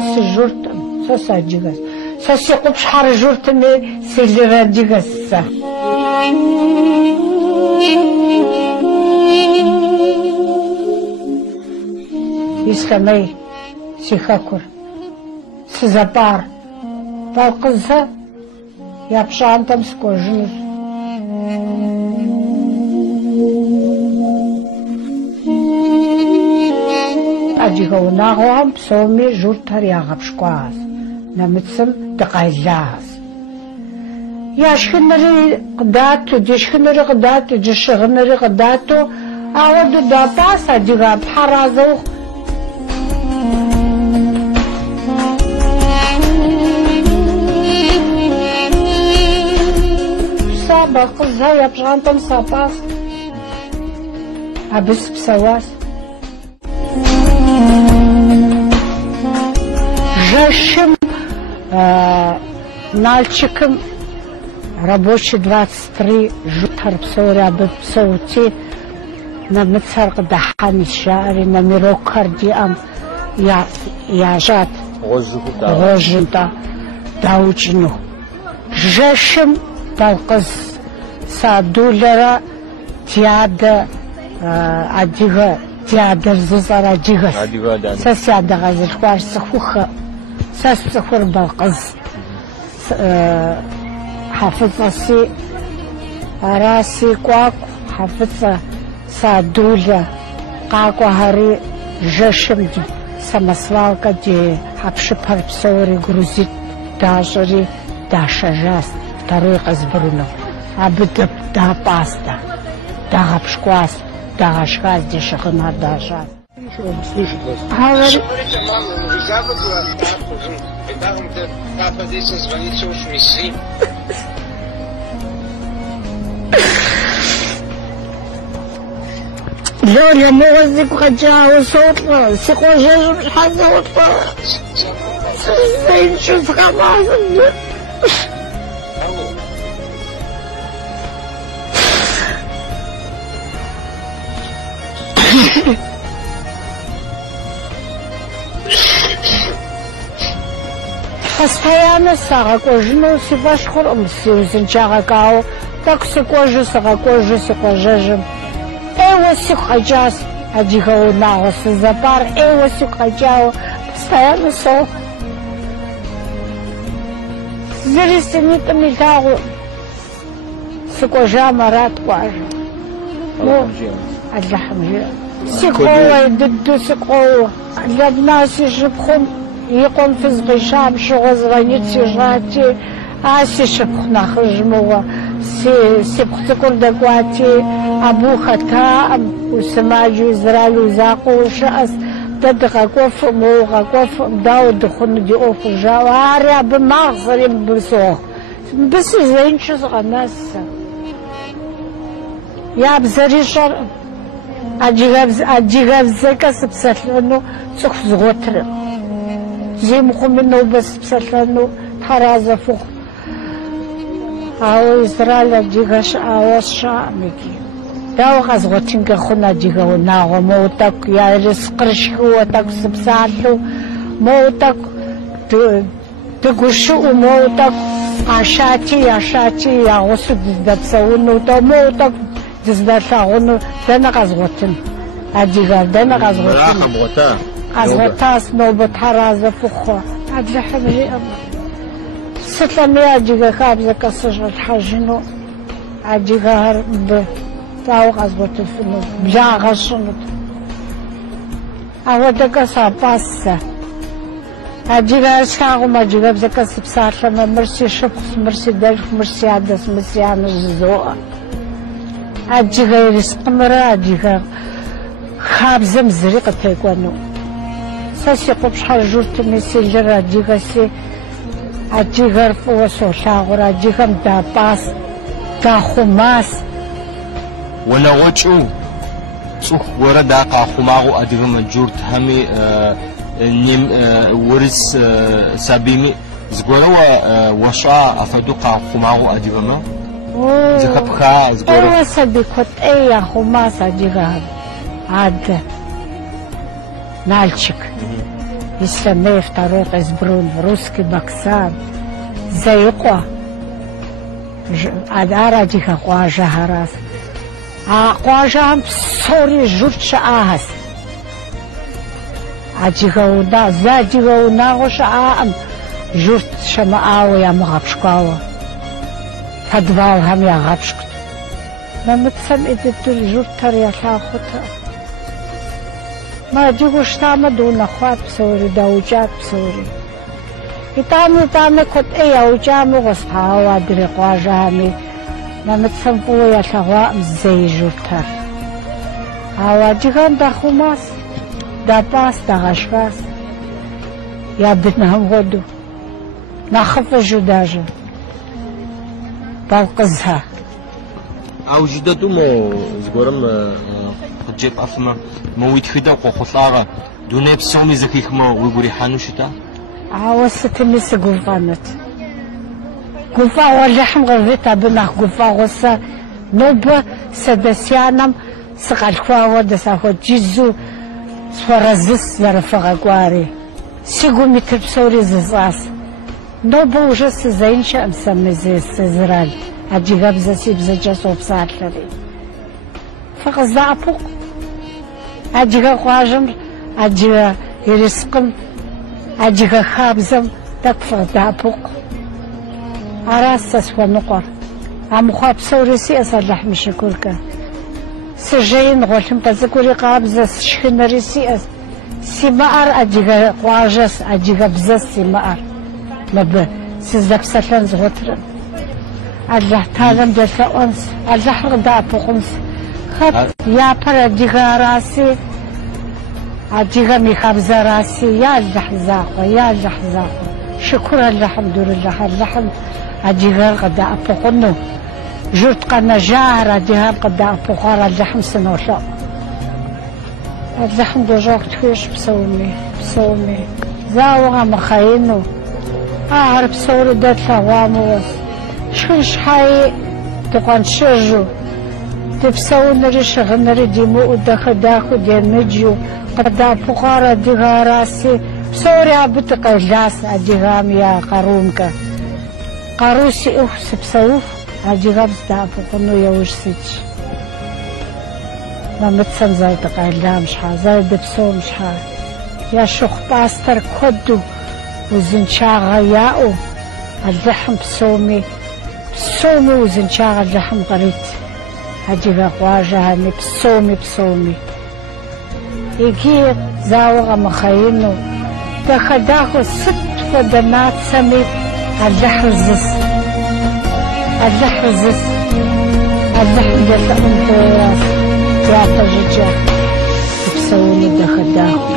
سجورتم سجيغس سيقوب شحر جورتمي سيلرا جيغس إسلامي سيخاكر سيزابار بالقزة يابشانتم سكوجنوس أجيغو ناغوهم بسومي جورتر ياغبشكواز نمتسم دقايلاز ياشخنري قداتو ديشخنري قداتو جشغنري قداتو أعودو داباس أجيغا بحرازو سابا قزها يابشانتم ساباس أبس بسواس Жащим Нальчиком рабочий 23 жутар псори псоути на мецарг дахани шари на мирокардиам яжат рожда даучну жащим балқыз садулера тиада адига театр зузара джигас сасяда газир хваш сахуха сасахур балқыз حافظة راسي كواكو حافظة سادولة قاكو هاري جشم دي سمسوالكا دي حبشبهر بسوري грузит дажери дашажас второй казбруно абыда да паста да гапшквас да гашказ де шахна дажа. Слушать вас. Смотрите, мама, нельзя было когда папа здесь звонит уж миссии. Лёля, мы вас закачали, сотла, сикожежу хазотла. Сенчу с хамазом. Алло. Постоянно сагакожну сибашхуром сюзенчагакао, так сикожу сагакожу сикожежем. Эво сихаджас, адигау нагос запар, эво сихаджао, постоянно со. Зеристемита митагу, сикожа марат куажу. Ну, аллахамжи. Сикова дыдду сикова, для нас жибхун. يقوم في الغشام شغل غنيت سيجاتي آسي شبخنا خجموه سي بختكل دقواتي أبو خطا وسماجو إزرال وزاقو وشأس تدقى كوف موغا كوف داو دخون دي أوف جاو هاري بمغزري بسوخ بس زين شو غناس يا بزري شر أجيغاب زكا سبسلونو سخ زغوتر زيمخو منو بس بسلانو حرازة فوق أو إسرائيل جيغاش أواس شامكي داو غزغوتين كخونا جيغاو ناغو موتاك يا رسقرشكو وتاك سبسالو موتاك تقشو موتاك عشاتي يا غسو دزدبساونو تا موتاك دزدبساونو دانا غزغوتين أجيغاو دانا غزغوتين أزغتاس نوبة حرازة فخوة عدل حبري أبا ستلمي أجيغا خابزة كسجر الحاجنو أجيغا هرب تاو غزغوت الفنو بجاغا شنط أودك ساباسة أجيغا أشكاغو ما أجيغا بزكا سبسار لما مرسي شبخ مرسي دلف مرسي عدس مرسي عنج زوء أجيغا رزق مرا أجيغا خابزة مزريقة تيكوانو ساسي قبش حرجورت ميسي جرى جيغاسي أجيغر فوسو شاغر أجيغم داباس داخماس ولا وجهو صوخ وردا قاخماغو أدغم جورت همي نيم ورس سابيمي زغوروا وشا أفدو قاخماغو أدغم زكبخا زغوروا أيوة سبيكوت أي خماس أجيغر عاد نالشك Исламе второй Эсбрун, русский боксан, заиква, адара диха куажа харас, а куажам сори журча ахас, а диха уда, за диха унагоша аам, журт шама ау я мгапшкава, подвал хам я гапшкт, намытсам идет журтар я лахута. ما جيبوا شتامدون أخوات بسوري دوجات بسوري يتامي كنت إيه وجامي غصها وادري قواجامي ما متسنفوا يا شغواء مزي جورتر هواجيغان دا خماس دا باس دا غشفاس يا بدنهم غدو ناخف جداجة بالقزها أو جدتو مو زغورم جيب أفما مويت خدا وقخلاغا دوني بسومي زكيك ما ويقولي حانو شتا عاوستني سقوفانت قوفا واللحم غريتا بنا قوفا غصة نوبة سدسيانم سقالكوا ودساخو جيزو سورزس لرفقا قواري سيقو متربسوري ززاس نوبة وجس زينشا مسمي زي سزرال أجيغاب زسيب زجاسو بساعتلري فقزا أبوك أجيغا قواجم أجيغا يرسقم أجيغا خابزم تكفر دابوك أراسس ونقر أمخاب سوريسي أسر لحم شكولك سجين غولهم تذكري قابزة شخن ريسي سيمار أجيغا قواجس أجيغا بزس سيمار مب سيزدك سلان زغطرن الله تعلم دلتا أنس الله حق دابوك خط يا برا أجيغا راسي أجيغا ميخابزة راسي يا اللحظاقو يا اللحظاقو شكرا الحمد لله اللحم أجيغا قد أبوقنو جرت قنا جار أجيغا قد أبوقار اللحم سنوشا اللحم دوجوك تخيش بسومي زاوغا مخاينو أعرف سوري دات لغواموس شوش حي تقان شجو تبسون ريش غنري ديمو داخو دينجيو قد أبوقار أجيغا راسي بسوري عبت قيلاس أجيغام يا قارومك قاروسي أوف سبسوف أجيغام ستعفو قنو يوش سيتش ما متسن زايد قيلام شحا زايد بسوم شحا يا شوخ باستر كدو وزنشاغا ياو اللحم بسومي وزنشاغا اللحم غريت أجيغا قواجه هاني بسومي يجي زاوغا مخاينو داخل ست فدنات سمي اللحم دلتا أمتواس تياتا جيجا تبسوني داخل